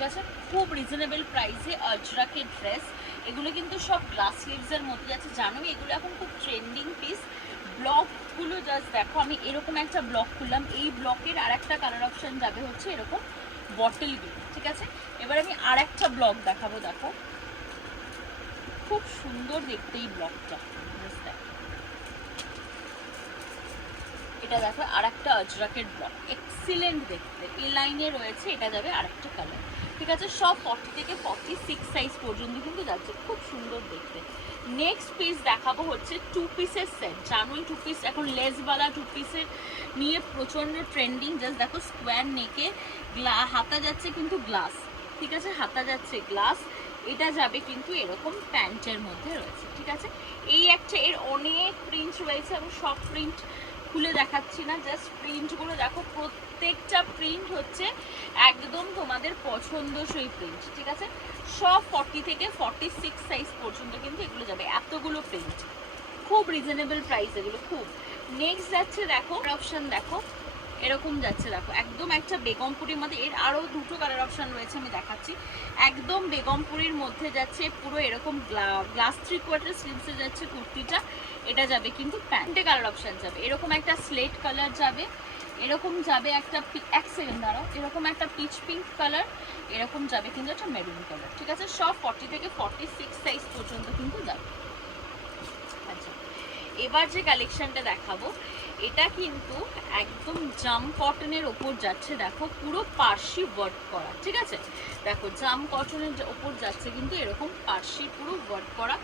ঠিক আছে, খুব রিজনেবল প্রাইসে আজরাকের ড্রেস। এগুলো কিন্তু সব গ্লাস স্লিভসের মধ্যে যাচ্ছে, জানোই এগুলো এখন খুব ট্রেন্ডিং পিস। ব্লকগুলো জাস্ট দেখো, আমি এরকম একটা ব্লক খুললাম, এই ব্লকের আর একটা কালার অপশন যাবে হচ্ছে এরকম বটল গ্রিন। ঠিক আছে, এবার আমি আর একটা ব্লক দেখাবো, দেখো খুব সুন্দর দেখতে এই ব্লকটা। এটা দেখো আর একটা আজরাকের ব্লক, এক্সিলেন্ট দেখতে, এই লাইনে রয়েছে, এটা যাবে আর একটা কালার। ঠিক আছে, সব 40 থেকে 46 সাইজ পর্যন্ত কিন্তু যাচ্ছে, খুব সুন্দর দেখতে। নেক্সট পিস দেখাবো হচ্ছে 2 পিসের সেট। জানোই 2 পিস এখন লেসওয়ালা 2 পিসের নিয়ে প্রচণ্ড ট্রেন্ডিং। জাস্ট দেখো স্কোয়ার নেকে, হাতা যাচ্ছে কিন্তু গ্লাস। ঠিক আছে, হাতা যাচ্ছে গ্লাস, এটা যাবে কিন্তু এরকম প্যান্টের মধ্যে রয়েছে। ঠিক আছে, এই একটা, এর অনেক প্রিন্ট রয়েছে, আমি সব প্রিন্ট খুলে দেখাচ্ছি না, জাস্ট প্রিন্টগুলো দেখো, প্রত্যেকটা প্রিন্ট হচ্ছে একদম তোমাদের পছন্দসই প্রিন্ট। ঠিক আছে, সব 40 থেকে 46 সাইজ পর্যন্ত কিন্তু এগুলো যাবে, এতগুলো প্রিন্ট, খুব রিজনেবল প্রাইস এগুলো খুব। নেক্সট যাচ্ছে দেখো অপশন, দেখো এরকম যাচ্ছে, দেখো একদম একটা বেগমপুরির মধ্যে, এর আরও দুটো কালার অপশন রয়েছে, আমি দেখাচ্ছি। একদম বেগমপুরির মধ্যে যাচ্ছে পুরো এরকম গ্লাস 3/4 স্লিভসে যাচ্ছে কুর্তিটা, এটা যাবে কিন্তু প্যান্টে কালার অপশন যাবে, এরকম একটা স্লেট কালার যাবে, এরকম যাবে একটা এক সেকেন্ড দাঁড়াও, এরকম একটা পিচ পিঙ্ক কালার, এরকম যাবে কিন্তু একটা মেরুন কালার। ঠিক আছে, সব 40 থেকে 46 সাইজ পর্যন্ত কিন্তু যাবে। আচ্ছা, এবার যে কালেকশনটা দেখাবো এটা কিন্তু একদম জাম কটনের ওপর যাচ্ছে, দেখো পুরো পার্সি ওয়ার্ক করা। ঠিক আছে, দেখো জাম কটনের ওপর যাচ্ছে কিন্তু এরকম পার্সি পুরো ওয়ার্ক করা,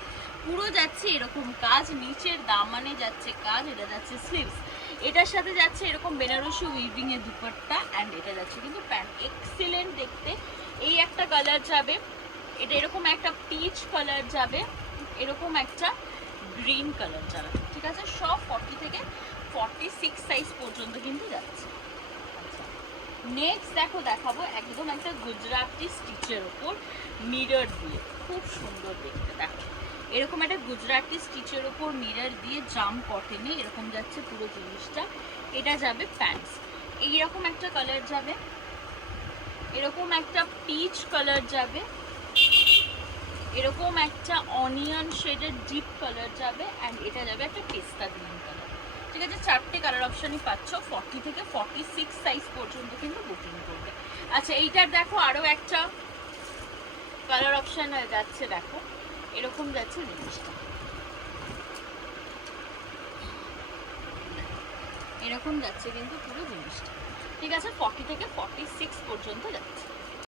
পুরো যাচ্ছে এরকম কাজ, নিচের দামানে যাচ্ছে কাজ, এটা যাচ্ছে স্লিভস, এটার সাথে যাচ্ছে এরকম বেনারসি উইভিং এর দুপাট্টা, অ্যান্ড এটা যাচ্ছে কিন্তু প্যান্ট, এক্সিলেন্ট দেখতে। এই একটা কালার যাবে, এটা এরকম একটা পিচ কালার যাবে, এরকম একটা গ্রিন কালার যাবে। ঠিক আছে, সব 40 থেকে 46 সাইজ পর্যন্ত কিন্তু যাচ্ছে। আচ্ছা, নেক্সট দেখো দেখাবো একদম একটা গুজরাটি স্টিচের ওপর মিরর দিয়ে, খুব সুন্দর দেখতে। দেখো এরকম একটা গুজরাটি স্টিচের ওপর মিরর দিয়ে জাম কটনে এরকম যাচ্ছে পুরো জিনিসটা, এটা যাবে প্যান্টস, এইরকম একটা কালার যাবে, এরকম একটা পিচ কালার যাবে, এরকম একটা অনিয়ন শেডের ডিপ কালার যাবে, অ্যান্ড এটা যাবে একটা পেস্তা গ্রিন কালার। ঠিক আছে, চারটে কালার অপশনই পাচ্ছ, 40 থেকে 46 সাইজ পর্যন্ত কিন্তু বুকিং করবে। আচ্ছা, এইটার দেখো আরও একটা কালার অপশন যাচ্ছে, দেখো এরকম যাচ্ছে জিনিসটা, এরকম যাচ্ছে কিন্তু পুরো জিনিসটা। ঠিক আছে, 40 থেকে 46 পর্যন্ত যাচ্ছে।